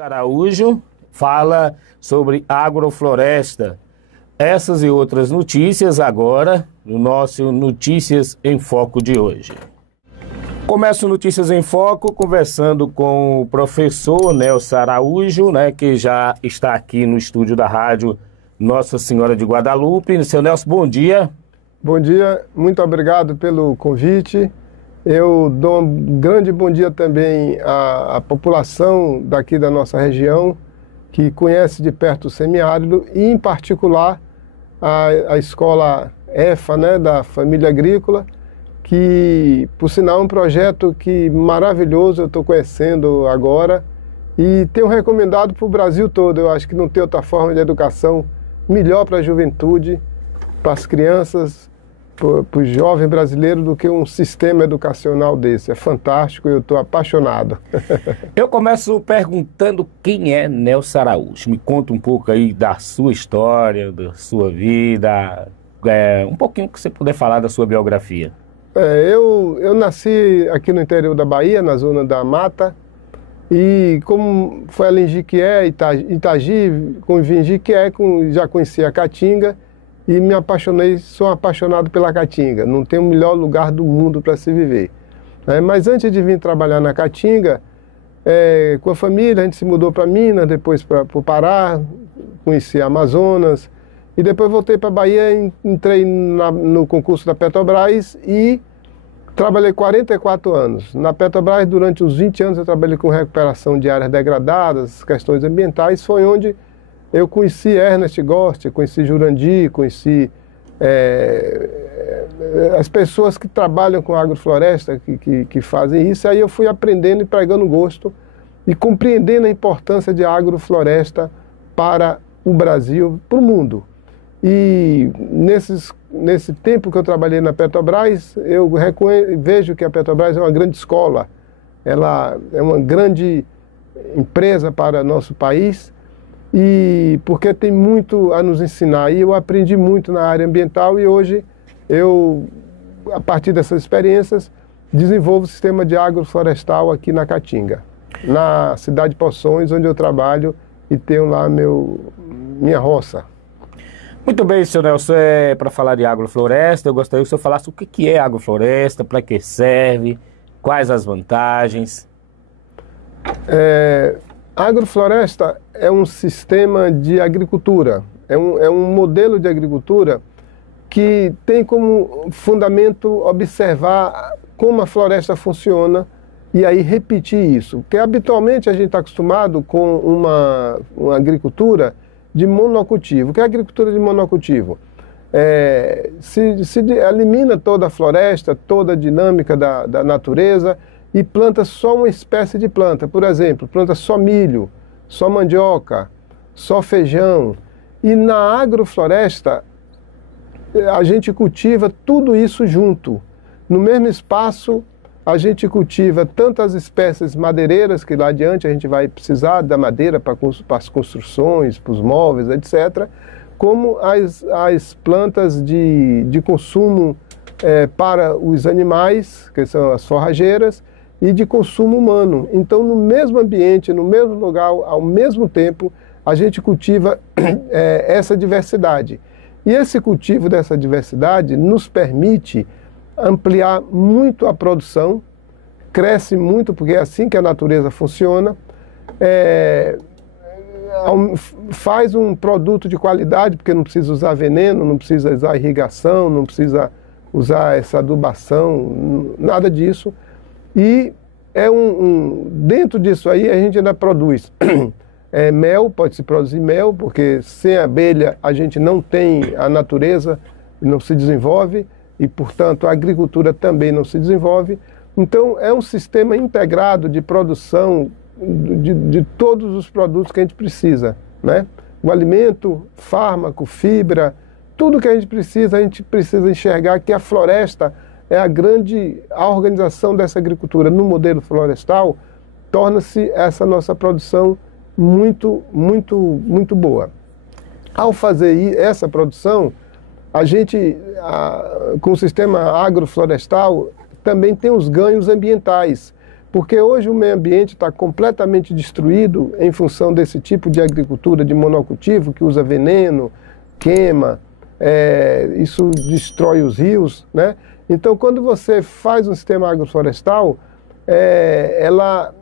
Araújo fala sobre agrofloresta. Essas e outras notícias agora no nosso Notícias em Foco de hoje. Começo o Notícias em Foco conversando com o professor Nelson Araújo, que já está aqui no estúdio da rádio Nossa Senhora de Guadalupe. Seu Nelson, bom dia. Bom dia, muito obrigado pelo convite. Eu dou um grande bom dia também à população daqui da nossa região, que conhece de perto o semiárido, e em particular a escola EFA, da família agrícola, que, por sinal, é um projeto maravilhoso, eu estou conhecendo agora, e tenho recomendado para o Brasil todo. Eu acho que não tem outra forma de educação melhor para a juventude, para as crianças, para o jovem brasileiro, do que um sistema educacional desse. É fantástico e eu estou apaixonado. Eu começo perguntando quem é Nelson Araújo. Me conta um pouco aí da sua história, da sua vida, um pouquinho que você puder falar da sua biografia. Eu nasci aqui no interior da Bahia, na zona da Mata, e como foi ali em Jiquié, Itagi, convivi em Jiquié, já conheci a Caatinga, e me apaixonei, sou apaixonado pela Caatinga. Não tem o melhor lugar do mundo para se viver. Mas antes de vir trabalhar na Caatinga, com a família, a gente se mudou para Minas, depois para o Pará, conheci a Amazonas, e depois voltei para a Bahia, entrei no concurso da Petrobras e trabalhei 44 anos. Na Petrobras, durante os 20 anos, eu trabalhei com recuperação de áreas degradadas, questões ambientais. Foi onde eu conheci Ernest Gost, conheci Jurandir, conheci as pessoas que trabalham com agrofloresta, que fazem isso. Aí eu fui aprendendo e pegando gosto e compreendendo a importância de agrofloresta para o Brasil, para o mundo. E nesse tempo que eu trabalhei na Petrobras, eu vejo que a Petrobras é uma grande escola. Ela é uma grande empresa para nosso país, e porque tem muito a nos ensinar. E eu aprendi muito na área ambiental, e hoje a partir dessas experiências, desenvolvo o sistema de agroflorestal aqui na Caatinga, na cidade de Poções, onde eu trabalho e tenho lá minha roça. Muito bem, senhor Nelson, para falar de agrofloresta, eu gostaria que o senhor falasse o que é agrofloresta, para que serve, quais as vantagens. Agrofloresta é um sistema de agricultura, é um modelo de agricultura que tem como fundamento observar como a floresta funciona e aí repetir isso. Porque habitualmente a gente está acostumado com uma agricultura de monocultivo. O que é a agricultura de monocultivo? Se elimina toda a floresta, toda a dinâmica da natureza, e planta só uma espécie de planta. Por exemplo, planta só milho, só mandioca, só feijão. E na agrofloresta, a gente cultiva tudo isso junto. No mesmo espaço, a gente cultiva tantas espécies madeireiras, que lá adiante a gente vai precisar da madeira para as construções, para os móveis, etc., como as plantas de consumo para os animais, que são as forrageiras, e de consumo humano. Então, no mesmo ambiente, no mesmo lugar, ao mesmo tempo, a gente cultiva essa diversidade. E esse cultivo dessa diversidade nos permite ampliar muito a produção, cresce muito, porque é assim que a natureza funciona, faz um produto de qualidade, porque não precisa usar veneno, não precisa usar irrigação, não precisa usar essa adubação, nada disso. E dentro disso aí a gente ainda produz mel, pode-se produzir mel, porque sem abelha a gente não tem a natureza, não se desenvolve, e portanto a agricultura também não se desenvolve. Então é um sistema integrado de produção de todos os produtos que a gente precisa, O alimento, fármaco, fibra, tudo que a gente precisa enxergar que a floresta é a organização dessa agricultura. No modelo florestal, torna-se essa nossa produção muito, muito, muito boa. Ao fazer essa produção, a gente, com o sistema agroflorestal, também tem os ganhos ambientais, Porque hoje o meio ambiente está completamente destruído em função desse tipo de agricultura de monocultivo, que usa veneno, queima, isso destrói os rios, né? Então, quando você faz um sistema agroflorestal, ela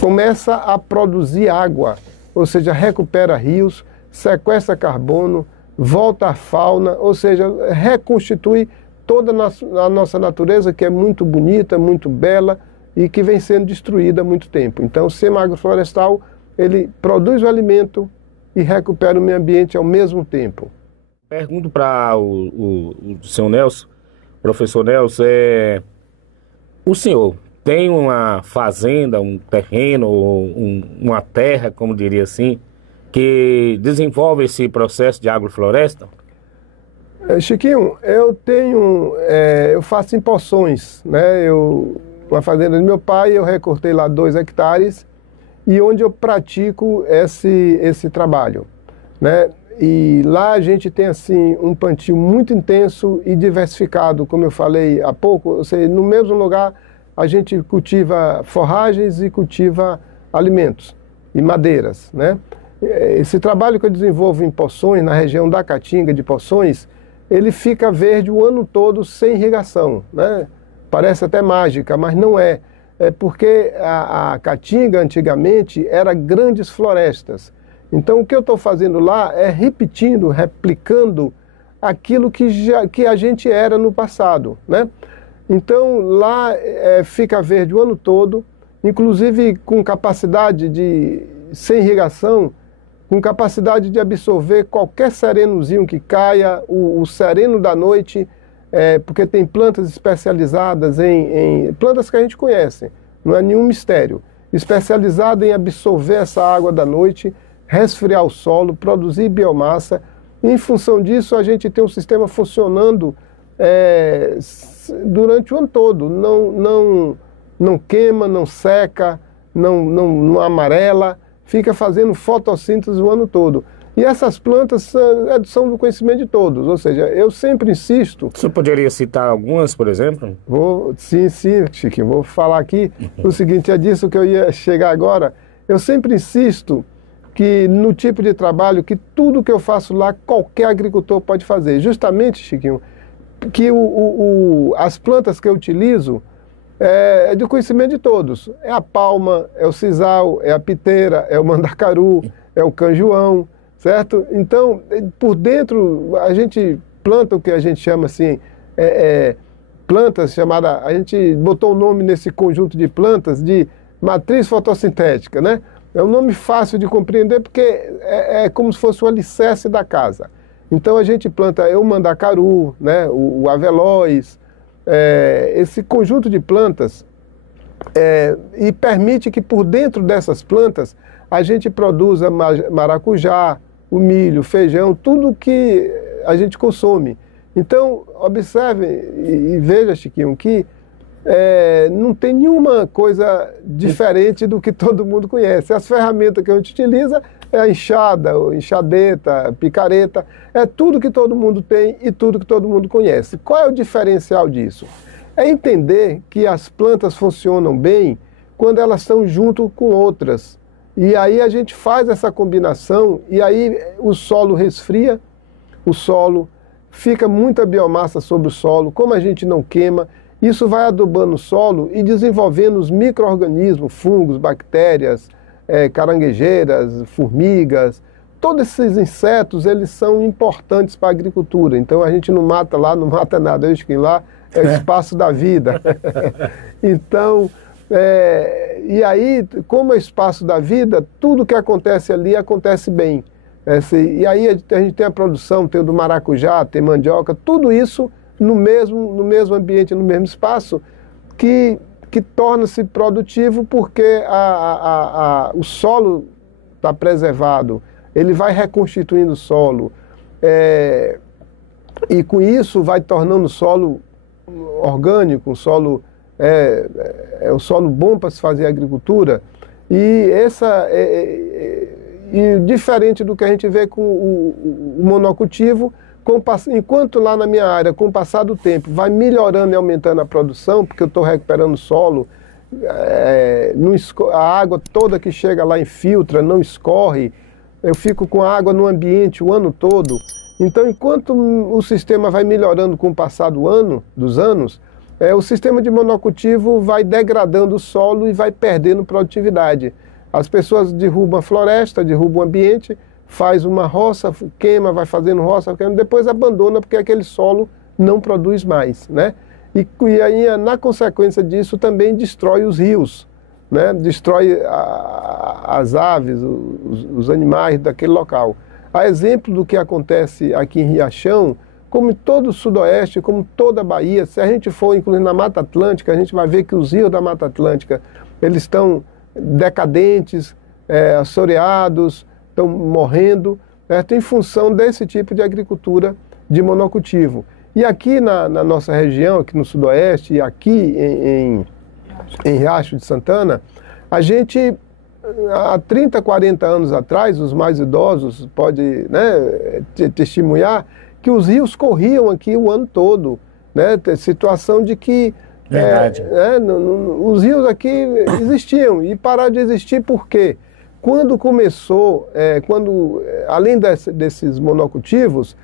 começa a produzir água, ou seja, recupera rios, sequestra carbono, volta à fauna, ou seja, reconstitui toda a nossa natureza, que é muito bonita, muito bela e que vem sendo destruída há muito tempo. Então, o sistema agroflorestal, ele produz o alimento e recupera o meio ambiente ao mesmo tempo. Pergunto para o senhor Nelson, professor Nelson, o senhor tem uma fazenda, um terreno, uma terra, como diria assim, que desenvolve esse processo de agrofloresta? Chiquinho, eu faço em Poções, né? Uma fazenda do meu pai, eu recortei lá 2 hectares e onde eu pratico esse trabalho, né? E lá a gente tem assim um plantio muito intenso e diversificado, como eu falei há pouco, ou seja, no mesmo lugar a gente cultiva forragens e cultiva alimentos e madeiras, né? Esse trabalho que eu desenvolvo em Poções, na região da Caatinga de Poções, ele fica verde o ano todo sem irrigação, né? Parece até mágica, mas não é. É porque a Caatinga antigamente era grandes florestas. Então o que eu estou fazendo lá é replicando aquilo que a gente era no passado, né? Então lá fica verde o ano todo, inclusive com capacidade sem irrigação, com capacidade de absorver qualquer serenozinho que caia, o sereno da noite, porque tem plantas especializadas em plantas que a gente conhece, não é nenhum mistério, especializada em absorver essa água da noite, resfriar o solo, produzir biomassa. E, em função disso, a gente tem um sistema funcionando durante o ano todo, não queima, não seca, não amarela, fica fazendo fotossíntese o ano todo. E essas plantas são do conhecimento de todos, ou seja, eu sempre insisto... Você poderia citar algumas, por exemplo? Sim, Chiquinho, vou falar aqui o seguinte, é disso que eu ia chegar agora. Eu sempre insisto que no tipo de trabalho, que tudo que eu faço lá, qualquer agricultor pode fazer. Justamente, Chiquinho, que as plantas que eu utilizo é do conhecimento de todos. É a palma, é o sisal, é a piteira, é o mandacaru, é o canjoão, certo? Então, por dentro, a gente planta o que a gente chama assim, plantas chamadas, a gente botou o nome nesse conjunto de plantas de matriz fotossintética, né? É um nome fácil de compreender porque é como se fosse o alicerce da casa. Então a gente planta o mandacaru, né? o avelóis, esse conjunto de plantas e permite que por dentro dessas plantas a gente produza maracujá, o milho, feijão, tudo que a gente consome. Então, observe e veja, Chiquinho, que não tem nenhuma coisa diferente do que todo mundo conhece. As ferramentas que a gente utiliza é a enxada, enxadeta, picareta, é tudo que todo mundo tem e tudo que todo mundo conhece. Qual é o diferencial disso? É entender que as plantas funcionam bem quando elas estão junto com outras. E aí a gente faz essa combinação e aí o solo resfria, o solo fica muita biomassa sobre o solo, como a gente não queima, isso vai adubando o solo e desenvolvendo os micro-organismos, fungos, bactérias, caranguejeiras, formigas. Todos esses insetos, eles são importantes para a agricultura. Então a gente não mata lá, não mata nada. Eu acho que lá é o espaço da vida. Então, e aí, como é o espaço da vida, tudo que acontece ali acontece bem. E aí a gente tem a produção, tem o do maracujá, tem mandioca, tudo isso no mesmo ambiente, no mesmo espaço, que torna-se produtivo porque o solo está preservado, ele vai reconstituindo o solo, e com isso vai tornando o solo orgânico, um solo, um solo bom para se fazer agricultura, e diferente do que a gente vê com o monocultivo, Enquanto lá na minha área, com o passar do tempo, vai melhorando e aumentando a produção, porque eu estou recuperando o solo, a água toda que chega lá infiltra, não escorre, eu fico com a água no ambiente o ano todo. Então, enquanto o sistema vai melhorando com o passar dos anos, o sistema de monocultivo vai degradando o solo e vai perdendo produtividade. As pessoas derrubam a floresta, derrubam o ambiente, faz uma roça, queima, vai fazendo roça, queima, depois abandona porque aquele solo não produz mais, né? E aí, na consequência disso, também destrói os rios, né? Destrói as aves, os animais daquele local. A exemplo do que acontece aqui em Riachão, como em todo o Sudoeste, como toda a Bahia, se a gente for inclusive na Mata Atlântica, a gente vai ver que os rios da Mata Atlântica, eles estão decadentes, assoreados, estão morrendo, em função desse tipo de agricultura de monocultivo. E aqui na nossa região, aqui no Sudoeste, e aqui em Riacho de Santana, a gente, há 30, 40 anos atrás, os mais idosos podem, né, testemunhar, que os rios corriam aqui o ano todo, né, situação de que os rios aqui existiam, e pararam de existir por quê? Quando começou, além desses monocultivos,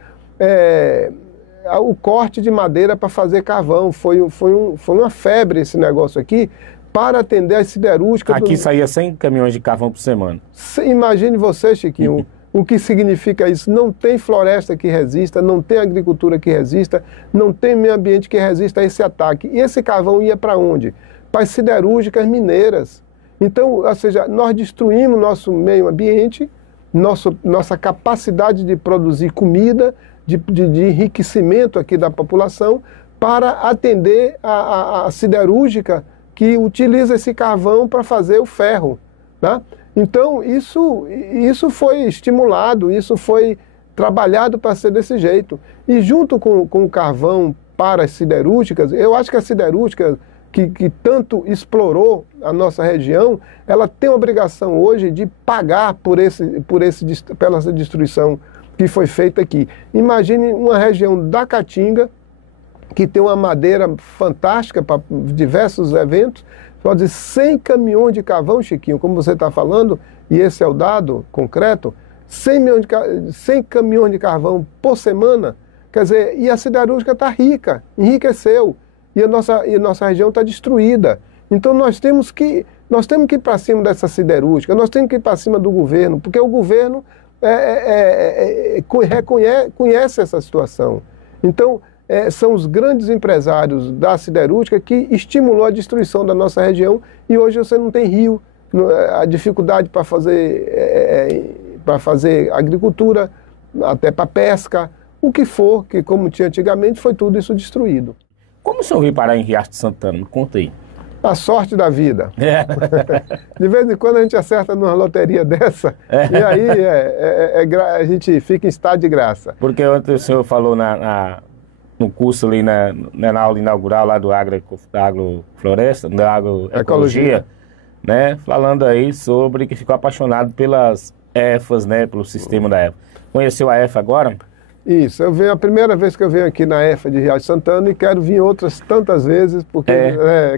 o corte de madeira para fazer carvão, foi uma febre esse negócio aqui, para atender as siderúrgicas. Aqui saía 100 caminhões de carvão por semana. Imagine você, Chiquinho, o que significa isso. Não tem floresta que resista, não tem agricultura que resista, não tem meio ambiente que resista a esse ataque. E esse carvão ia para onde? Para as siderúrgicas mineiras. Então, ou seja, nós destruímos nosso meio ambiente, nossa capacidade de produzir comida, de enriquecimento aqui da população, para atender a siderúrgica que utiliza esse carvão para fazer o ferro, tá? Então, isso foi estimulado, isso foi trabalhado para ser desse jeito. E junto com o carvão para as siderúrgicas, eu acho que a siderúrgica que tanto explorou a nossa região, ela tem a obrigação hoje de pagar pela essa destruição que foi feita aqui. Imagine uma região da Caatinga, que tem uma madeira fantástica para diversos eventos, pode 100 caminhões de carvão, Chiquinho, como você está falando, e esse é o dado concreto, 100 caminhões de carvão por semana, quer dizer, e a siderúrgica está rica, enriqueceu, e a nossa região está destruída. Então nós temos que ir para cima dessa siderúrgica, nós temos que ir para cima do governo, porque o governo conhece essa situação. Então, são os grandes empresários da siderúrgica que estimulou a destruição da nossa região, e hoje você não tem rio, a dificuldade para fazer agricultura, até para pesca, o que for, que como tinha antigamente, foi tudo isso destruído. Como o senhor veio parar em Riacho de Santana? Me conta aí. A sorte da vida. De vez em quando a gente acerta numa loteria dessa, e aí a gente fica em estado de graça. Porque ontem o senhor falou no curso ali, na aula inaugural lá da agrofloresta, da agroecologia, né, falando aí sobre que ficou apaixonado pelas EFAs, né, pelo sistema da EFA. Conheceu a EFA agora? Isso, eu venho a primeira vez que eu venho aqui na EFA de Riacho de Santana, e quero vir outras tantas vezes, porque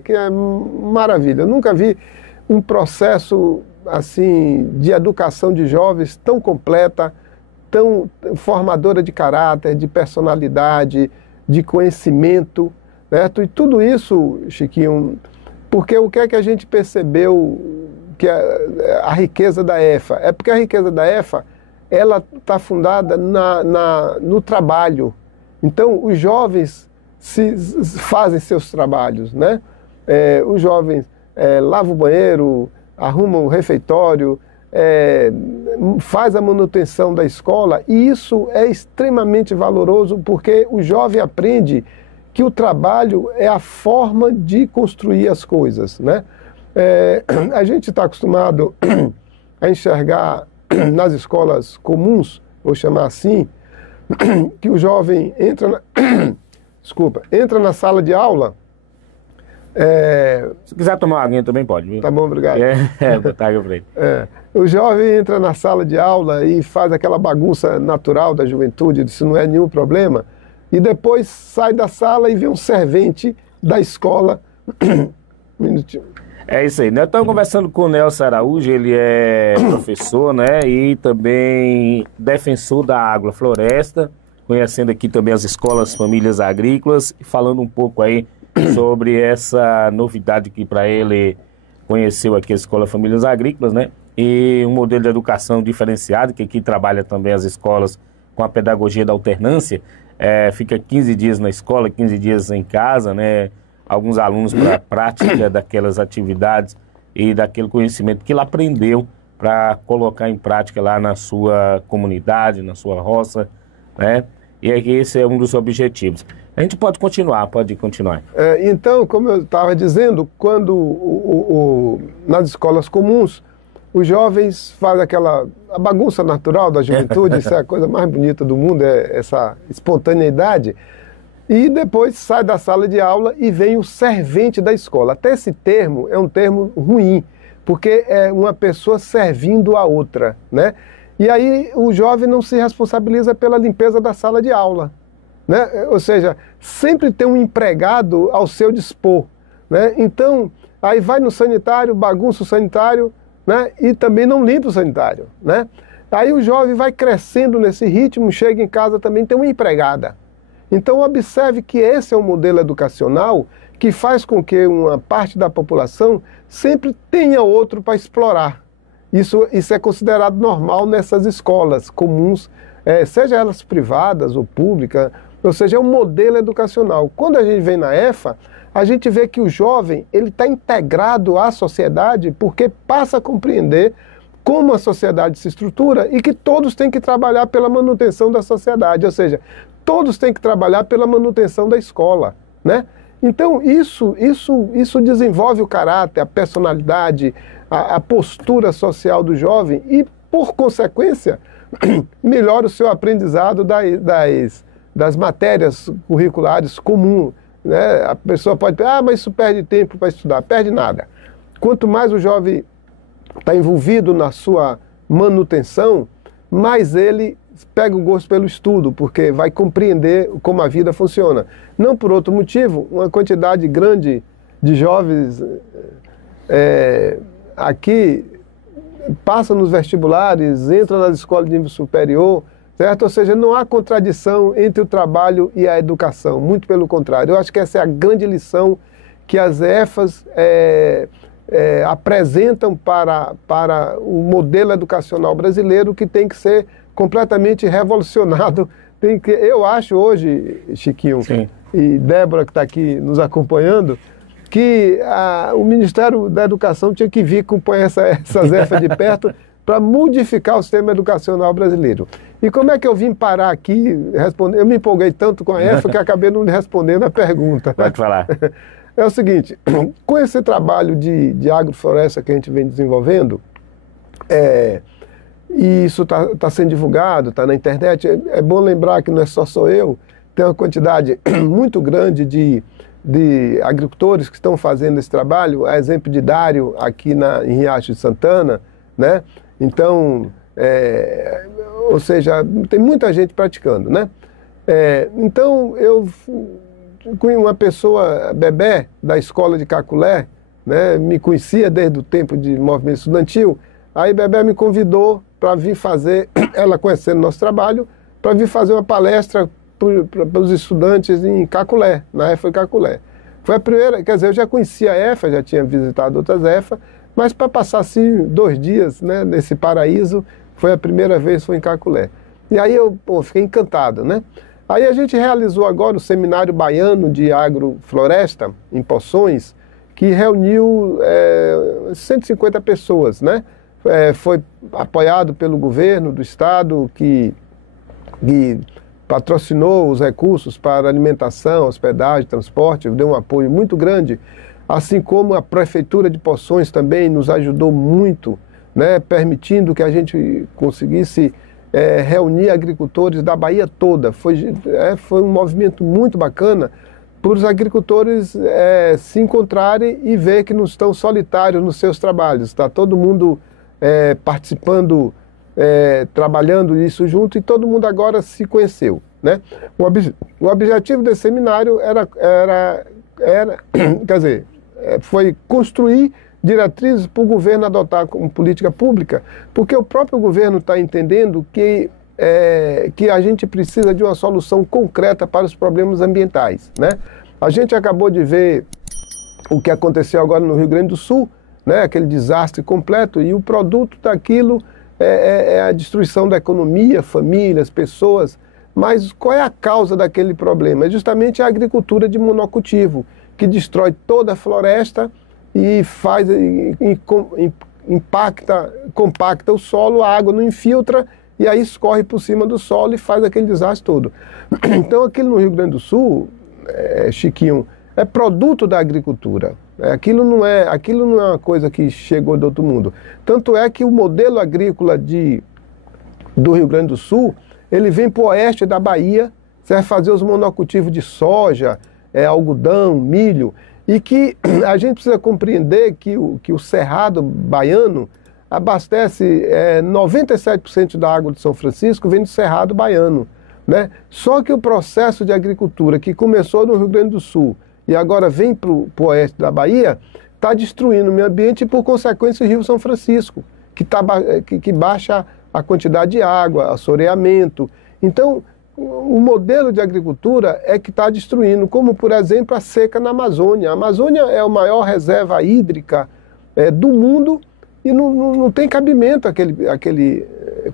que é maravilha. Eu nunca vi um processo assim de educação de jovens tão completa, tão formadora de caráter, de personalidade, de conhecimento, certo? E tudo isso, Chiquinho, porque o que é que a gente percebeu que a riqueza da EFA? É porque a riqueza da EFA, ela está fundada no trabalho. Então, os jovens fazem seus trabalhos, né? Os jovens lavam o banheiro, arrumam o refeitório, faz a manutenção da escola, e isso é extremamente valoroso, porque o jovem aprende que o trabalho é a forma de construir as coisas, né? A gente está acostumado a enxergar nas escolas comuns, vou chamar assim, que o jovem entra na sala de aula, Se quiser tomar uma aguinha também pode, viu? Tá bom, obrigado. Boa tarde pra ele. O jovem entra na sala de aula e faz aquela bagunça natural da juventude, isso não é nenhum problema, e depois sai da sala e vê um servente da escola. Um minutinho. É isso aí. Nós estamos conversando com o Nelson Araújo, ele é professor, né, e também defensor da agrofloresta, conhecendo aqui também as escolas famílias agrícolas, e falando um pouco aí sobre essa novidade que para ele conheceu aqui a Escola Famílias Agrícolas, né, e um modelo de educação diferenciado, que aqui trabalha também as escolas com a pedagogia da alternância, fica 15 dias na escola, 15 dias em casa, né, alguns alunos para a prática daquelas atividades e daquele conhecimento que ele aprendeu para colocar em prática lá na sua comunidade, na sua roça, né? E esse é um dos objetivos. A gente pode continuar. Então, como eu estava dizendo, quando nas escolas comuns, os jovens fazem a bagunça natural da juventude, isso é a coisa mais bonita do mundo, é essa espontaneidade, e depois sai da sala de aula e vem o servente da escola. Até esse termo é um termo ruim, porque é uma pessoa servindo a outra, né? E aí o jovem não se responsabiliza pela limpeza da sala de aula, né? Ou seja, sempre tem um empregado ao seu dispor, né? Então, aí vai no sanitário, bagunça o sanitário, né? E também não limpa o sanitário, né? Aí o jovem vai crescendo nesse ritmo, chega em casa também tem uma empregada. Então observe que esse é um modelo educacional que faz com que uma parte da população sempre tenha outro para explorar. Isso é considerado normal nessas escolas comuns, seja elas privadas ou públicas, ou seja, é um modelo educacional. Quando a gente vem na EFA, a gente vê que o jovem ele está integrado à sociedade porque passa a compreender como a sociedade se estrutura e que todos têm que trabalhar pela manutenção da sociedade, ou seja, todos têm que trabalhar pela manutenção da escola, né? Então isso desenvolve o caráter, a personalidade, a postura social do jovem e, por consequência, melhora o seu aprendizado das matérias curriculares comuns, né? A pessoa pode pensar, mas isso perde tempo para estudar. Perde nada. Quanto mais o jovem está envolvido na sua manutenção, mais ele pega o gosto pelo estudo, porque vai compreender como a vida funciona. Não por outro motivo, uma quantidade grande de jovens aqui passa nos vestibulares, entra nas escolas de nível superior, certo? Ou seja, não há contradição entre o trabalho e a educação, muito pelo contrário. Eu acho que essa é a grande lição que as EFAs apresentam para o modelo educacional brasileiro, que tem que ser completamente revolucionado. Eu acho hoje, Chiquinho, sim, e Débora que está aqui nos acompanhando, que o Ministério da Educação tinha que vir acompanhar essas EFAs de perto para modificar o sistema educacional brasileiro. E como é que eu vim parar aqui respondendo? Eu me empolguei tanto com a EFA que acabei não respondendo a pergunta. Pode falar. É o seguinte, com esse trabalho de agrofloresta que a gente vem desenvolvendo, e isso está sendo divulgado, está na internet, é bom lembrar que não é sou eu, tem uma quantidade muito grande de agricultores que estão fazendo esse trabalho, a exemplo de Dário, aqui em Riacho de Santana, né? Então, ou seja, tem muita gente praticando, né? Então, eu com uma pessoa, Bebé, da escola de Caculé, né, me conhecia desde o tempo de movimento estudantil, aí Bebé me convidou para vir fazer, ela conhecendo nosso trabalho, para vir fazer uma palestra para os estudantes em Caculé, na EFA Caculé. Foi a primeira, quer dizer, eu já conhecia a EFA, já tinha visitado outras EFA, mas para passar assim 2 dias, né, nesse paraíso, foi a primeira vez, foi em Caculé. E aí eu fiquei encantado, né? Aí a gente realizou agora o Seminário Baiano de Agrofloresta, em Poções, que reuniu 150 pessoas, né? Foi apoiado pelo governo do estado, que patrocinou os recursos para alimentação, hospedagem, transporte, deu um apoio muito grande, assim como a Prefeitura de Poções também nos ajudou muito, né, permitindo que a gente conseguisse reunir agricultores da Bahia toda. Foi um movimento muito bacana, para os agricultores se encontrarem e ver que não estão solitários nos seus trabalhos. Está todo mundo participando, trabalhando isso junto, e todo mundo agora se conheceu, né? O objetivo desse seminário quer dizer, foi construir diretrizes para o governo adotar como política pública, porque o próprio governo está entendendo que a gente precisa de uma solução concreta para os problemas ambientais, né? A gente acabou de ver o que aconteceu agora no Rio Grande do Sul, né? Aquele desastre completo, e o produto daquilo é a destruição da economia, famílias, pessoas. Mas qual é a causa daquele problema? É justamente a agricultura de monocultivo, que destrói toda a floresta e compacta o solo, a água não infiltra, e aí escorre por cima do solo e faz aquele desastre todo. Então aquilo no Rio Grande do Sul, Chiquinho, é produto da agricultura. Aquilo não é uma coisa que chegou do outro mundo. Tanto é que o modelo agrícola do Rio Grande do Sul, ele vem para o oeste da Bahia, você vai fazer os monocultivos de soja, algodão, milho, e que a gente precisa compreender que o cerrado baiano abastece 97% da água de São Francisco vem do cerrado baiano, né? Só que o processo de agricultura que começou no Rio Grande do Sul e agora vem para o oeste da Bahia, está destruindo o meio ambiente e, por consequência, o Rio São Francisco, que baixa a quantidade de água, assoreamento. Então, o modelo de agricultura é que está destruindo, como, por exemplo, a seca na Amazônia. A Amazônia é a maior reserva hídrica do mundo e não tem cabimento aquele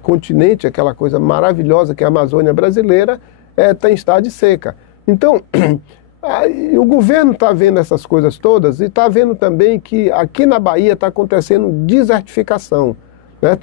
continente, aquela coisa maravilhosa que é a Amazônia brasileira, está em estado de seca. Então, o governo está vendo essas coisas todas e está vendo também que aqui na Bahia está acontecendo desertificação. Né?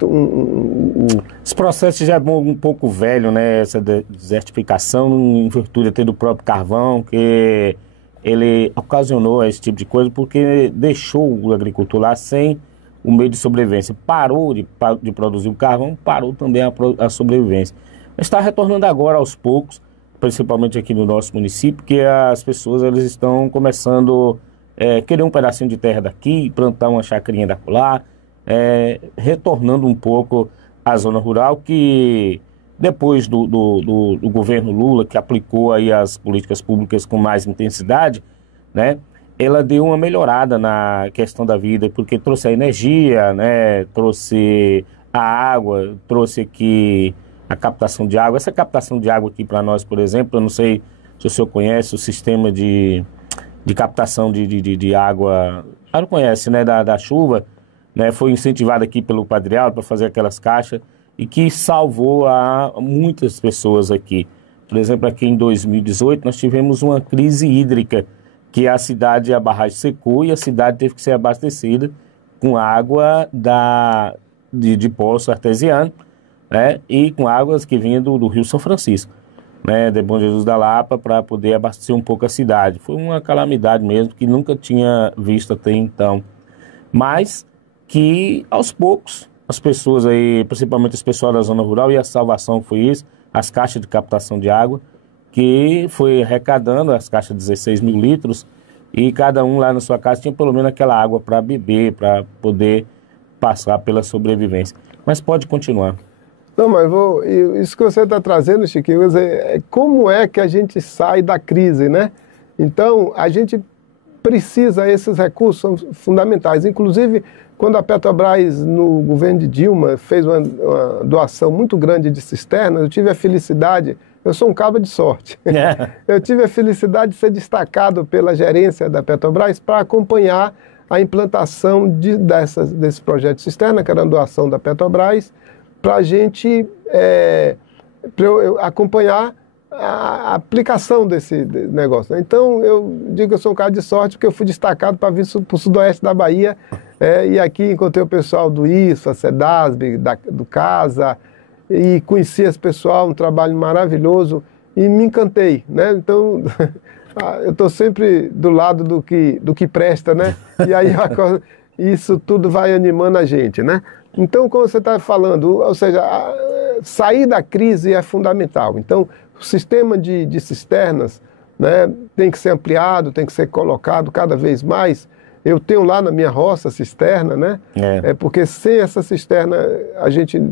Esse processo já é um pouco velho, né? Essa desertificação, em virtude até do próprio carvão, que ele ocasionou esse tipo de coisa, porque deixou o agricultor lá sem o meio de sobrevivência. Parou de produzir o carvão, parou também a sobrevivência. Mas está retornando agora aos poucos, principalmente aqui no nosso município, que as pessoas elas estão começando a querer um pedacinho de terra daqui, plantar uma chacrinha da colar, retornando um pouco à zona rural, que depois do governo Lula, que aplicou aí as políticas públicas com mais intensidade, né, ela deu uma melhorada na questão da vida, porque trouxe a energia, né, trouxe a água, trouxe aqui a captação de água. Essa captação de água aqui para nós, por exemplo, eu não sei se o senhor conhece o sistema de captação de água, já não conhece, né, da chuva, né, foi incentivado aqui pelo Padre Alto para fazer aquelas caixas e que salvou a muitas pessoas aqui. Por exemplo, aqui em 2018 nós tivemos uma crise hídrica, que a cidade, a barragem secou e a cidade teve que ser abastecida com água de poço artesiano, né, e com águas que vinham do Rio São Francisco, né, de Bom Jesus da Lapa, para poder abastecer um pouco a cidade. Foi uma calamidade mesmo, que nunca tinha visto até então. Mas que aos poucos as pessoas aí, principalmente as pessoas da zona rural, e a salvação foi isso, as caixas de captação de água, que foi arrecadando as caixas de 16 mil litros, e cada um lá na sua casa tinha pelo menos aquela água para beber, para poder passar pela sobrevivência. Mas pode continuar. Não, mas isso que você está trazendo, Chiquinho, como é que a gente sai da crise, né? Então, a gente precisa, esses recursos são fundamentais. Inclusive, quando a Petrobras, no governo de Dilma, fez uma doação muito grande de cisternas, eu tive a felicidade, eu sou um cabra de sorte, eu tive a felicidade de ser destacado pela gerência da Petrobras para acompanhar a implantação desse projeto de cisterna, que era uma doação da Petrobras, para a gente acompanhar a aplicação desse negócio, né? Então, eu digo que eu sou um cara de sorte porque eu fui destacado para vir para o sudoeste da Bahia, e aqui encontrei o pessoal do ISFA, SEDASB, do CASA, e conheci esse pessoal, um trabalho maravilhoso, e me encantei, né? Então, eu estou sempre do lado do que presta, né? E aí isso tudo vai animando a gente, né? Então, como você está falando, ou seja, sair da crise é fundamental. Então, o sistema de cisternas né? Tem que ser ampliado, tem que ser colocado cada vez mais. Eu tenho lá na minha roça cisterna, né? Porque sem essa cisterna a gente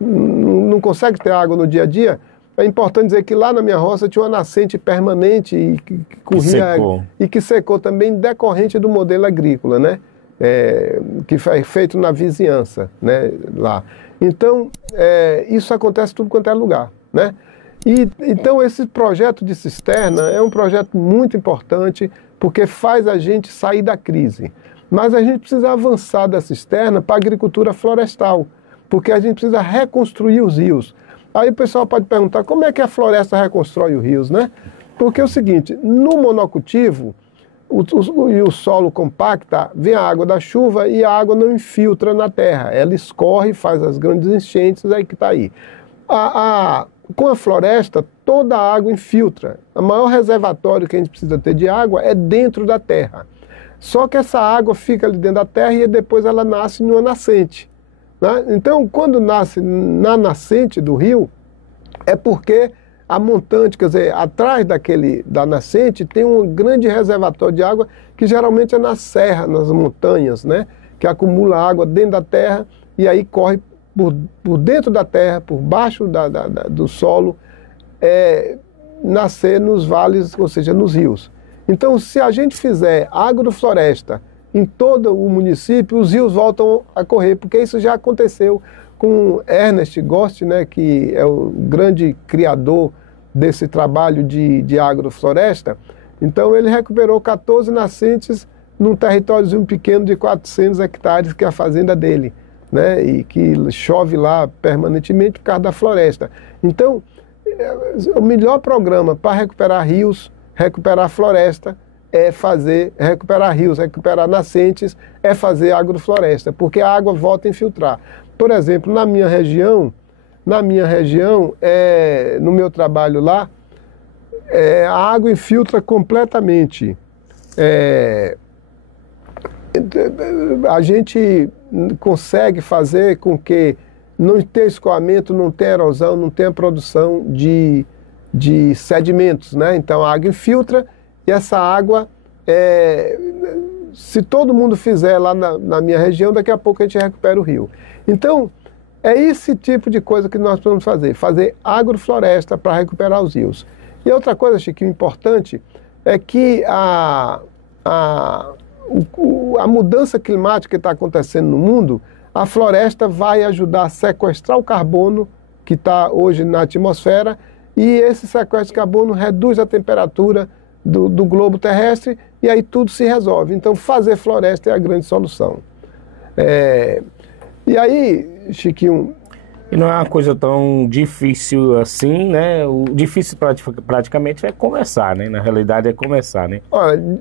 não consegue ter água no dia a dia. É importante dizer que lá na minha roça tinha uma nascente permanente e que corria e que secou também decorrente do modelo agrícola, né? Que foi feito na vizinhança, né? Lá. Então, isso acontece tudo quanto é lugar, né? Então, esse projeto de cisterna é um projeto muito importante porque faz a gente sair da crise. Mas a gente precisa avançar da cisterna para a agricultura florestal, porque a gente precisa reconstruir os rios. Aí o pessoal pode perguntar, como é que a floresta reconstrói os rios, né? Porque é o seguinte, no monocultivo, o solo compacta, vem a água da chuva e a água não infiltra na terra. Ela escorre, faz as grandes enchentes, aí que está aí. Com a floresta, toda a água infiltra. O maior reservatório que a gente precisa ter de água é dentro da terra. Só que essa água fica ali dentro da terra e depois ela nasce numa nascente, né? Então, quando nasce na nascente do rio, é porque a montante, quer dizer, atrás da nascente, tem um grande reservatório de água que geralmente é na serra, nas montanhas, né? Que acumula água dentro da terra e aí corre por dentro da terra, por baixo do solo, nascer nos vales, ou seja, nos rios. Então, se a gente fizer agrofloresta em todo o município, os rios voltam a correr, porque isso já aconteceu com Ernest Gost, né, que é o grande criador desse trabalho de agrofloresta. Então, ele recuperou 14 nascentes num territóriozinho pequeno de 400 hectares, que é a fazenda dele, né, e que chove lá permanentemente por causa da floresta. Então, o melhor programa para recuperar rios, recuperar floresta, recuperar rios, recuperar nascentes, é fazer agrofloresta, porque a água volta a infiltrar. Por exemplo, na minha região, no meu trabalho lá, a água infiltra completamente. A gente consegue fazer com que não tenha escoamento, não tenha erosão, não tenha produção de sedimentos, né? Então a água infiltra e essa água, se todo mundo fizer lá na minha região, daqui a pouco a gente recupera o rio. Então, é esse tipo de coisa que nós precisamos fazer agrofloresta para recuperar os rios. E outra coisa, Chiquinho, importante, é que a mudança climática que está acontecendo no mundo, a floresta vai ajudar a sequestrar o carbono que está hoje na atmosfera, e esse sequestro de carbono reduz a temperatura do globo terrestre e aí tudo se resolve. Então, fazer floresta é a grande solução. E aí, Chiquinho... E não é uma coisa tão difícil assim, né? O difícil praticamente é começar, né? Na realidade é começar, né? Olha,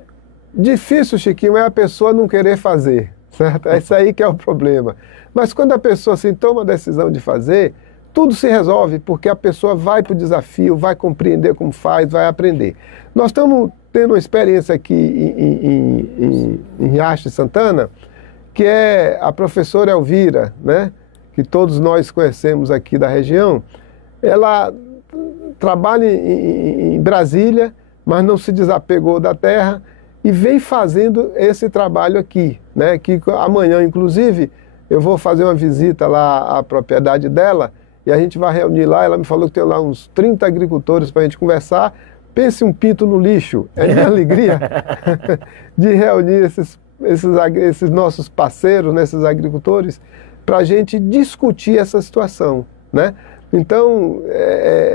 difícil, Chiquinho, é a pessoa não querer fazer, certo? É isso aí que é o problema. Mas quando a pessoa assim, toma a decisão de fazer, tudo se resolve, porque a pessoa vai para o desafio, vai compreender como faz, vai aprender. Nós estamos tendo uma experiência aqui em Riacho de Santana, que é a professora Elvira, né, que todos nós conhecemos aqui da região. Ela trabalha em Brasília, mas não se desapegou da terra e vem fazendo esse trabalho aqui, né, que amanhã, inclusive, eu vou fazer uma visita lá à propriedade dela e a gente vai reunir lá. Ela me falou que tem lá uns 30 agricultores para a gente conversar. Pense um pinto no lixo. É minha alegria de reunir esses nossos parceiros, né, esses agricultores, para a gente discutir essa situação, né? Então,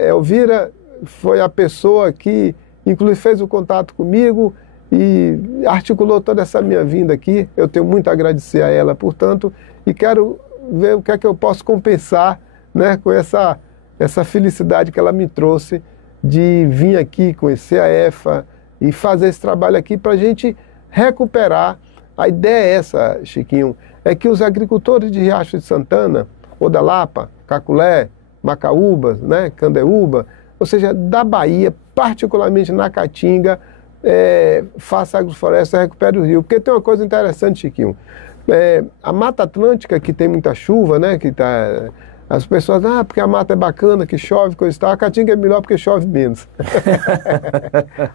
Elvira foi a pessoa que, inclusive, fez o contato comigo e articulou toda essa minha vinda aqui. Eu tenho muito a agradecer a ela, portanto, e quero ver o que é que eu posso compensar, né, com essa felicidade que ela me trouxe de vir aqui conhecer a EFA e fazer esse trabalho aqui para a gente recuperar. A ideia é essa, Chiquinho, é que os agricultores de Riacho de Santana, ou da Lapa, Caculé, Macaúba, né, Candeúba, ou seja, da Bahia, particularmente na Caatinga, faça agrofloresta e recupere o rio. Porque tem uma coisa interessante, Chiquinho, a Mata Atlântica, que tem muita chuva, né, que As pessoas, porque a mata é bacana, que chove, coisa e tal. A Caatinga é melhor porque chove menos.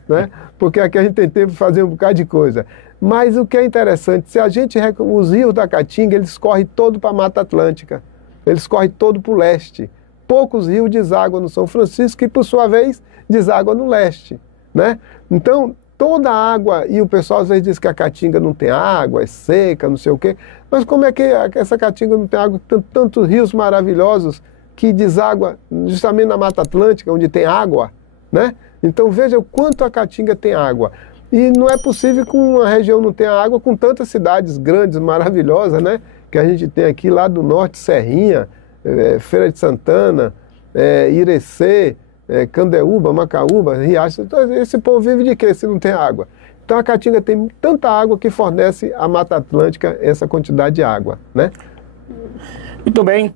Né? Porque aqui a gente tem tempo de fazer um bocado de coisa. Mas o que é interessante, se a gente... Os rios da Caatinga, eles correm todo para a Mata Atlântica. Eles correm todo para o leste. Poucos rios deságuam no São Francisco, que por sua vez deságua no leste. Né? Então, toda a água, e o pessoal às vezes diz que a Caatinga não tem água, é seca, não sei o quê. Mas como é que essa Caatinga não tem água? Tem tantos rios maravilhosos que deságua justamente na Mata Atlântica, onde tem água, né? Então veja o quanto a Caatinga tem água. E não é possível que uma região não tenha água com tantas cidades grandes, maravilhosas, né? Que a gente tem aqui lá do norte, Serrinha, Feira de Santana, Irecê, Candeúba, Macaúba, Riacho. Então, esse povo vive de quê se não tem água? Então a Caatinga tem tanta água que fornece à Mata Atlântica essa quantidade de água, né? Muito bem.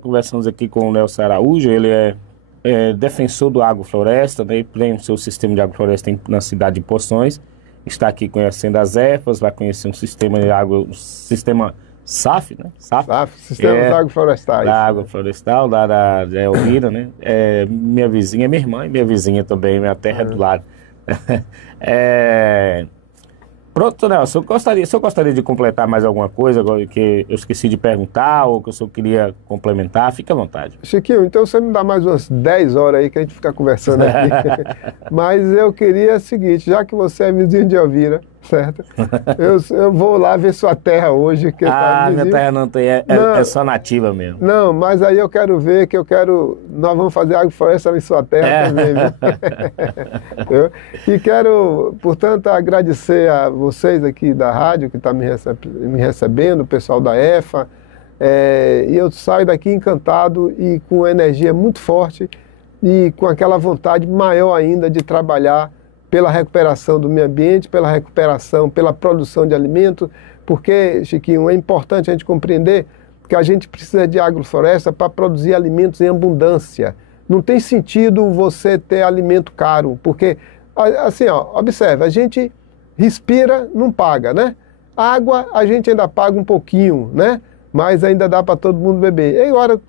Conversamos aqui com o Nelson Araújo, ele é defensor do agrofloresta, né? Tem o seu sistema de agrofloresta na cidade de Poções, está aqui conhecendo as EFAs, vai conhecer um sistema de água, um sistema SAF, né? SAF, Sistemas Agroflorestais. Da água florestal, da Elvira, né? Minha vizinha, minha irmã e minha vizinha também, minha terra é do lado. Pronto, Nelson, o senhor gostaria de completar mais alguma coisa que eu esqueci de perguntar ou que o senhor queria complementar? Fique à vontade. Chiquinho, então você me dá mais umas 10 horas aí que a gente fica conversando aqui. Mas eu queria o seguinte, já que você é vizinho de Elvira, certo? Eu vou lá ver sua terra hoje. Que minha terra não tem, é só nativa mesmo. Não, mas aí eu quero ver nós vamos fazer agrofloresta em sua terra também, viu? E quero, portanto, agradecer a vocês aqui da rádio que está me recebendo, o pessoal da EFA, e eu saio daqui encantado e com energia muito forte e com aquela vontade maior ainda de trabalhar pela recuperação do meio ambiente, pela recuperação, pela produção de alimentos, porque, Chiquinho, é importante a gente compreender que a gente precisa de agrofloresta para produzir alimentos em abundância. Não tem sentido você ter alimento caro, porque, assim, observe, a gente respira, não paga, né? Água, a gente ainda paga um pouquinho, né? Mas ainda dá para todo mundo beber. E agora,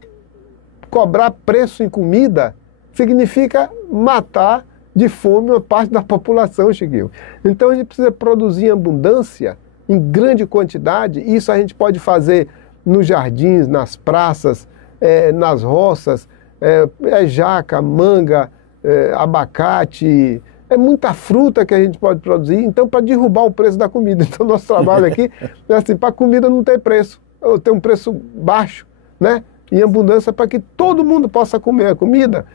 cobrar preço em comida significa matar de fome uma parte da população, Chiquinho. Então a gente precisa produzir em abundância, em grande quantidade. Isso a gente pode fazer nos jardins, nas praças, nas roças, jaca, manga, abacate, muita fruta que a gente pode produzir, então para derrubar o preço da comida. Então nosso trabalho aqui é assim, para a comida não ter preço, ou ter um preço baixo, né? Em abundância para que todo mundo possa comer a comida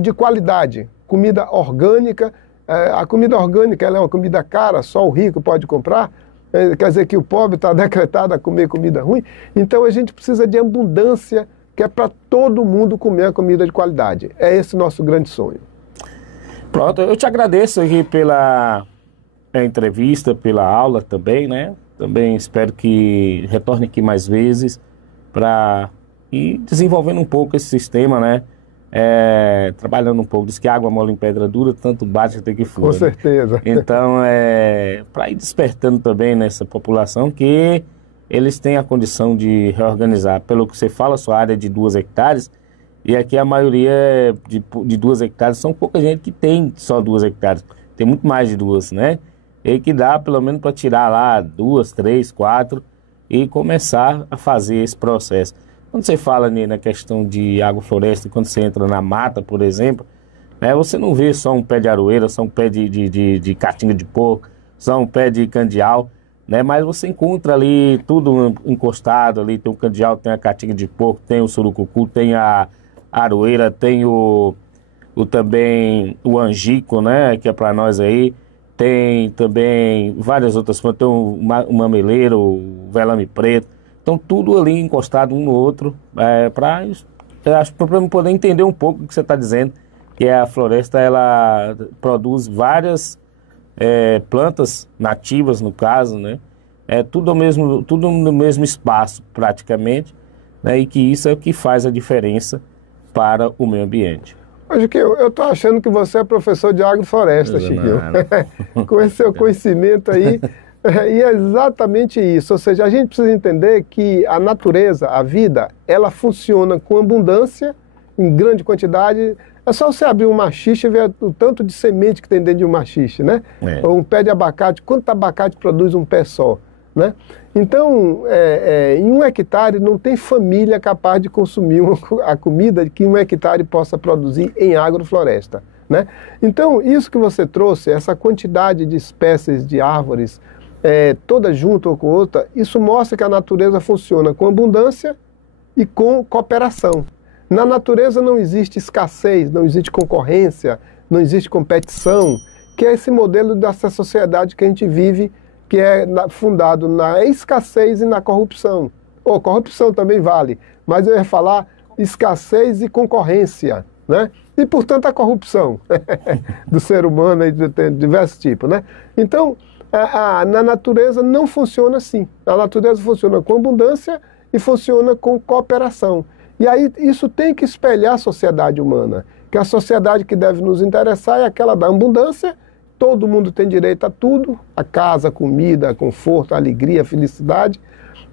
de qualidade. Comida orgânica, a comida orgânica ela é uma comida cara, só o rico pode comprar, quer dizer que o pobre está decretado a comer comida ruim, então a gente precisa de abundância, que é para todo mundo comer a comida de qualidade. É esse o nosso grande sonho. Pronto, eu te agradeço aqui pela entrevista, pela aula também, né? Também espero que retorne aqui mais vezes para ir desenvolvendo um pouco esse sistema, né? Trabalhando um pouco, diz que água mole em pedra dura, tanto bate até que fura. Com certeza. Né? Então, para ir despertando também nessa população que eles têm a condição de reorganizar. Pelo que você fala, sua área é de 2 hectares, e aqui a maioria de 2 hectares, são pouca gente que tem só 2 hectares, tem muito mais de 2, né? E que dá pelo menos para tirar lá 2, 3, 4 e começar a fazer esse processo. Quando você fala na questão de agrofloresta, quando você entra na mata, por exemplo, né, você não vê só um pé de aroeira, só um pé de caatinga de porco, só um pé de candial, né, mas você encontra ali tudo encostado, ali tem o candial, tem a caatinga de porco, tem o surucucu, tem a aroeira, tem também o angico, né, que é para nós aí, tem também várias outras plantas, tem o mameleiro, o velame preto. Então, tudo ali encostado um no outro, para poder entender um pouco o que você está dizendo, que a floresta ela produz várias plantas nativas, no caso, né? Tudo no mesmo espaço, praticamente, né? E que isso é o que faz a diferença para o meio ambiente. Chiquinho, eu estou achando que você é professor de agrofloresta, Chiquinho. Com esse seu conhecimento aí, E é exatamente isso, ou seja, a gente precisa entender que a natureza, a vida, ela funciona com abundância, em grande quantidade. É só você abrir um maxixe e ver o tanto de semente que tem dentro de um maxixe, né? Ou um pé de abacate, quanto abacate produz um pé só, né? Então, em 1 hectare não tem família capaz de consumir a comida que 1 hectare possa produzir em agrofloresta, né? Então, isso que você trouxe, essa quantidade de espécies de árvores, toda junto ou com outra, isso mostra que a natureza funciona com abundância e com cooperação. Na natureza não existe escassez, não existe concorrência, não existe competição, que é esse modelo dessa sociedade que a gente vive, que é fundado na escassez e na corrupção. Corrupção também vale, mas eu ia falar escassez e concorrência, né? E, portanto, a corrupção do ser humano e de diversos tipos, né? Então, na natureza não funciona assim. A natureza funciona com abundância e funciona com cooperação. E aí isso tem que espelhar a sociedade humana, que a sociedade que deve nos interessar é aquela da abundância, todo mundo tem direito a tudo, a casa, a comida, conforto, a alegria, a felicidade,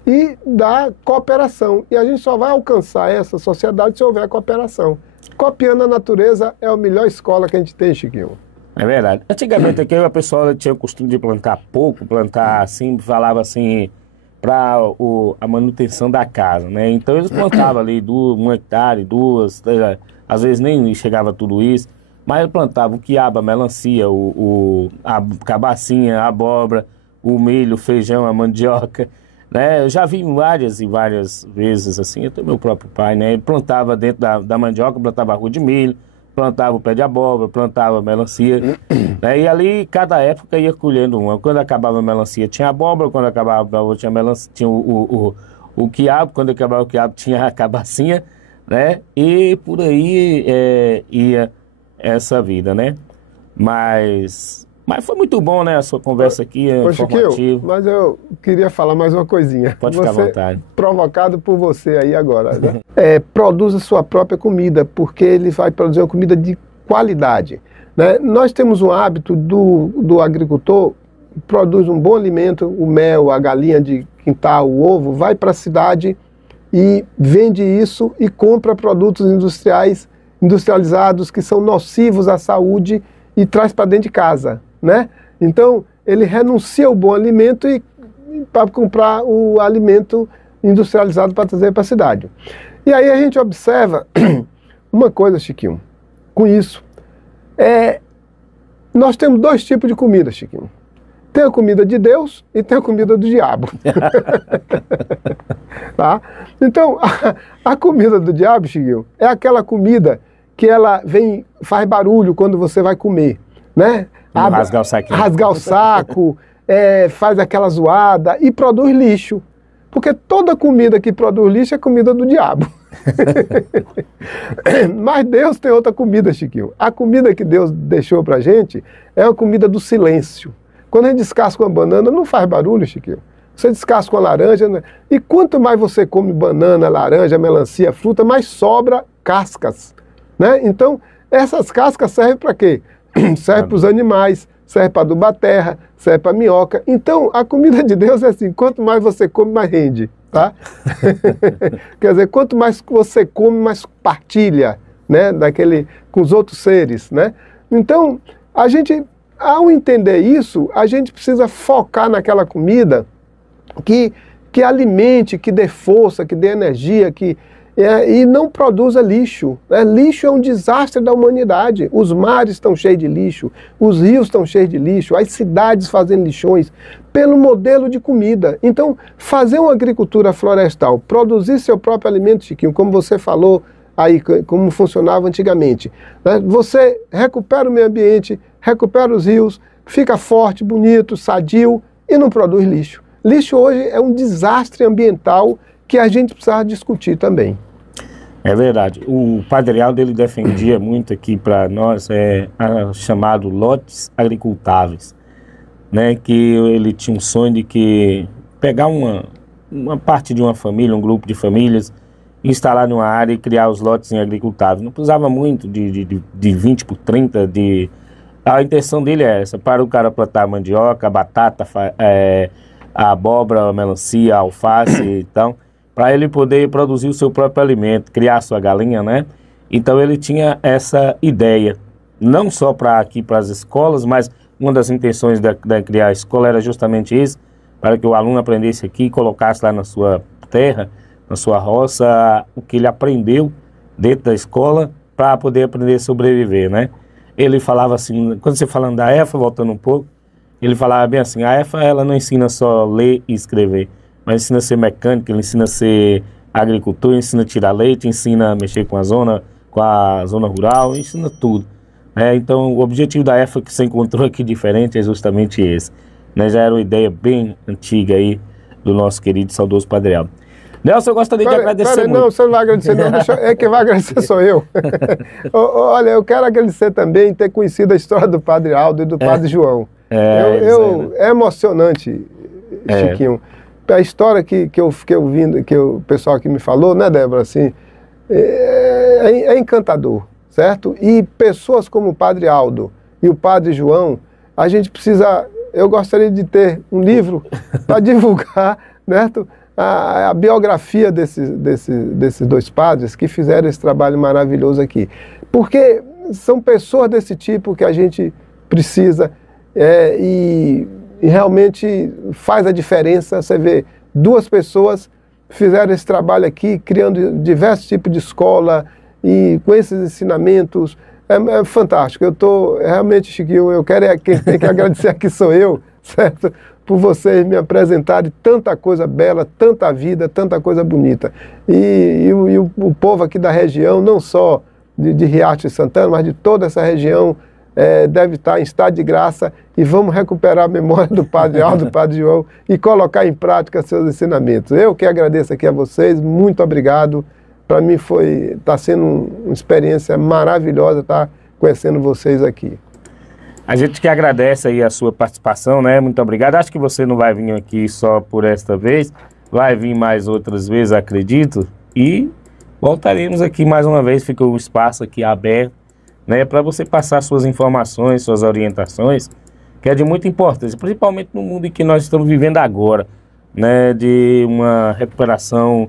e da cooperação. E a gente só vai alcançar essa sociedade se houver cooperação. Copiando a natureza é a melhor escola que a gente tem, Chiquinho. É verdade. Antigamente aqui a pessoa tinha o costume de plantar pouco, plantar assim, falava assim, para a manutenção da casa, né? Então eles plantavam ali 1 hectare, 2, às vezes nem chegava tudo isso, mas eles plantavam o quiabo, a melancia, a cabacinha, a abóbora, o milho, o feijão, a mandioca, né? Eu já vi várias e várias vezes assim, até meu próprio pai, né? Ele plantava dentro da mandioca, plantava arroz de milho, plantava o pé de abóbora, plantava melancia, né? E ali cada época ia colhendo uma. Quando acabava a melancia tinha abóbora, quando acabava a abóbora tinha melancia, tinha o quiabo, quando acabava o quiabo tinha a cabacinha, né? E por aí ia essa vida, né? Mas foi muito bom, né, a sua conversa aqui, informativa. Mas eu queria falar mais uma coisinha. Pode ficar à vontade. Provocado por você aí agora, né? Produza sua própria comida, porque ele vai produzir uma comida de qualidade, né? Nós temos um hábito do agricultor, produz um bom alimento, o mel, a galinha de quintal, o ovo, vai para a cidade e vende isso e compra produtos industrializados que são nocivos à saúde e traz para dentro de casa, né? Então, ele renuncia ao bom alimento para comprar o alimento industrializado para trazer para a cidade. E aí a gente observa uma coisa, Chiquinho, com isso. Nós temos 2 tipos de comida, Chiquinho. Tem a comida de Deus e tem a comida do diabo. Tá? Então, a comida do diabo, Chiquinho, é aquela comida que ela faz barulho quando você vai comer, né? Rasgar o saquinho. Rasgar o saco, faz aquela zoada e produz lixo. Porque toda comida que produz lixo é comida do diabo. Mas Deus tem outra comida, Chiquinho. A comida que Deus deixou pra gente é a comida do silêncio. Quando a gente descasca uma banana, não faz barulho, Chiquinho. Você descasca uma laranja, né? E quanto mais você come banana, laranja, melancia, fruta, mais sobra cascas, né? Então, essas cascas servem para quê? Serve para os animais, serve para adubar terra, serve para minhoca. Então, a comida de Deus é assim, quanto mais você come, mais rende, tá? Quer dizer, quanto mais você come, mais partilha, né? Com os outros seres, né? Então, a gente, ao entender isso, a gente precisa focar naquela comida que alimente, que dê força, que dê energia, e não produza lixo. Lixo é um desastre da humanidade. Os mares estão cheios de lixo, os rios estão cheios de lixo, as cidades fazendo lixões, pelo modelo de comida. Então, fazer uma agricultura florestal, produzir seu próprio alimento, Chiquinho, como você falou aí, como funcionava antigamente, né? Você recupera o meio ambiente, recupera os rios, fica forte, bonito, sadio e não produz lixo. Lixo hoje é um desastre ambiental que a gente precisa discutir também. É verdade. O Padre Aldo, ele defendia muito aqui para nós, chamado lotes agricultáveis, né? Que ele tinha um sonho de pegar uma parte de uma família, um grupo de famílias, instalar numa área e criar os lotes em agricultáveis. Não precisava muito de 20 por 30 A intenção dele é essa, para o cara plantar mandioca, batata, a abóbora, a melancia, a alface, então, para ele poder produzir o seu próprio alimento, criar a sua galinha, né? Então ele tinha essa ideia, não só para aqui, para as escolas, mas uma das intenções de criar a escola era justamente isso, para que o aluno aprendesse aqui e colocasse lá na sua terra, na sua roça, o que ele aprendeu dentro da escola, para poder aprender a sobreviver, né? Ele falava assim, quando você falando da EFA, voltando um pouco, ele falava bem assim, a EFA ela não ensina só ler e escrever, mas ensina a ser mecânico, ele ensina a ser agricultor, ensina a tirar leite, ensina a mexer com a zona rural, ensina tudo. Então o objetivo da EFA que você encontrou aqui diferente é justamente esse. Né? Já era uma ideia bem antiga aí do nosso querido e saudoso Padre Aldo. Nelson, eu gostaria de agradecer muito. Não, você não vai agradecer não, quem vai agradecer sou eu. Olha, eu quero agradecer também ter conhecido a história do Padre Aldo e do Padre João. É emocionante, Chiquinho. A história que o pessoal aqui me falou, né, Débora, assim, é encantador, certo? E pessoas como o Padre Aldo e o Padre João, a gente precisa, eu gostaria de ter um livro para divulgar, certo? A biografia desses dois padres que fizeram esse trabalho maravilhoso aqui. Porque são pessoas desse tipo que a gente precisa e realmente faz a diferença. Você vê, duas pessoas fizeram esse trabalho aqui, criando diversos tipos de escola e com esses ensinamentos. É fantástico. Eu estou realmente, Chiquinho, quem tem que agradecer aqui sou eu, certo? Por vocês me apresentarem tanta coisa bela, tanta vida, tanta coisa bonita. E o povo aqui da região, não só de Riacho e Santana, mas de toda essa região, deve estar em estado de graça, e vamos recuperar a memória do Padre Aldo, do Padre João, e colocar em prática seus ensinamentos. Eu que agradeço aqui a vocês, muito obrigado. Para mim está sendo uma experiência maravilhosa estar conhecendo vocês aqui. A gente que agradece aí a sua participação, né? Muito obrigado. Acho que você não vai vir aqui só por esta vez, vai vir mais outras vezes, acredito, e voltaremos aqui mais uma vez, fica o espaço aqui aberto, né? Para você passar suas informações, suas orientações, que é de muita importância, principalmente no mundo em que nós estamos vivendo agora, né? De uma recuperação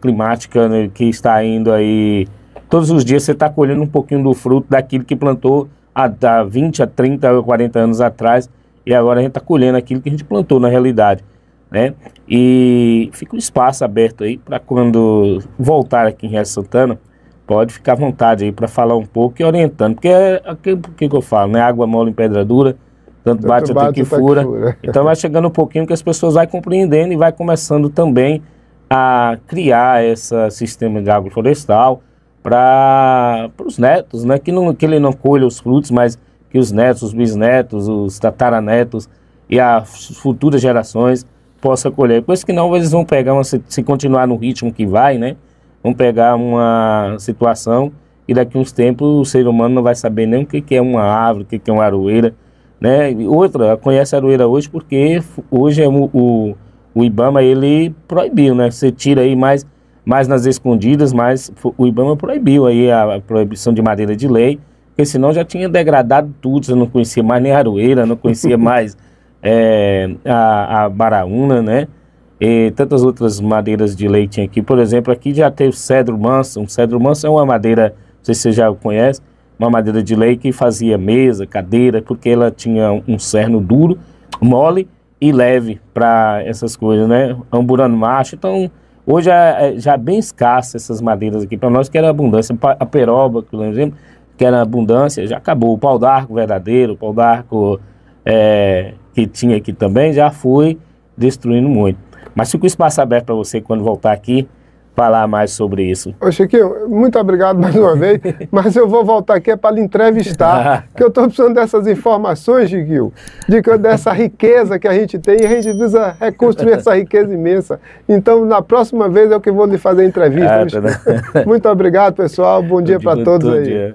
climática, né? Que está indo aí, todos os dias você está colhendo um pouquinho do fruto daquilo que plantou há 20, a 30, 40 anos atrás, e agora a gente está colhendo aquilo que a gente plantou na realidade, né? E fica um espaço aberto aí para quando voltar aqui em Riacho Santana, pode ficar à vontade aí para falar um pouco e orientando, porque é aquilo que eu falo, né? Água mole em pedra dura, tanto bate até que fura. Então vai chegando um pouquinho que as pessoas vão compreendendo e vai começando também a criar esse sistema de agroflorestal, para os netos, né? Que ele não colha os frutos, mas que os netos, os bisnetos, os tataranetos e as futuras gerações possam colher. Pois que não, eles vão pegar, se continuar no ritmo que vai, né? Vão pegar uma situação e daqui a uns tempos o ser humano não vai saber nem o que é uma árvore, o que é uma aroeira, né? E outra, conhece a aroeira hoje porque hoje o IBAMA, ele proibiu, né? Você tira aí mais nas escondidas, mas o IBAMA proibiu aí a proibição de madeira de lei, porque senão já tinha degradado tudo, você não conhecia mais nem a aroeira, não conhecia mais a baraúna, né? E tantas outras madeiras de lei tinha aqui. Por exemplo, aqui já tem o cedro manso. O cedro manso é uma madeira, não sei se você já conhece, uma madeira de lei que fazia mesa, cadeira, porque ela tinha um cerno duro, mole e leve para essas coisas, né? Amburano macho, então... Hoje já é bem escassa essas madeiras aqui para nós, que era abundância. A peroba, por exemplo, que era abundância, já acabou. O pau d'arco verdadeiro, o pau d'arco que tinha aqui também, já foi destruindo muito. Mas fica o espaço aberto para você, quando voltar aqui, falar mais sobre isso. Ô Chiquinho, muito obrigado mais uma vez, mas eu vou voltar aqui para lhe entrevistar, que eu estou precisando dessas informações, Chiquinho, dessa riqueza que a gente tem, e a gente precisa reconstruir essa riqueza imensa. Então, na próxima vez é o que vou lhe fazer a entrevista. Muito obrigado, pessoal, bom dia para todos aí.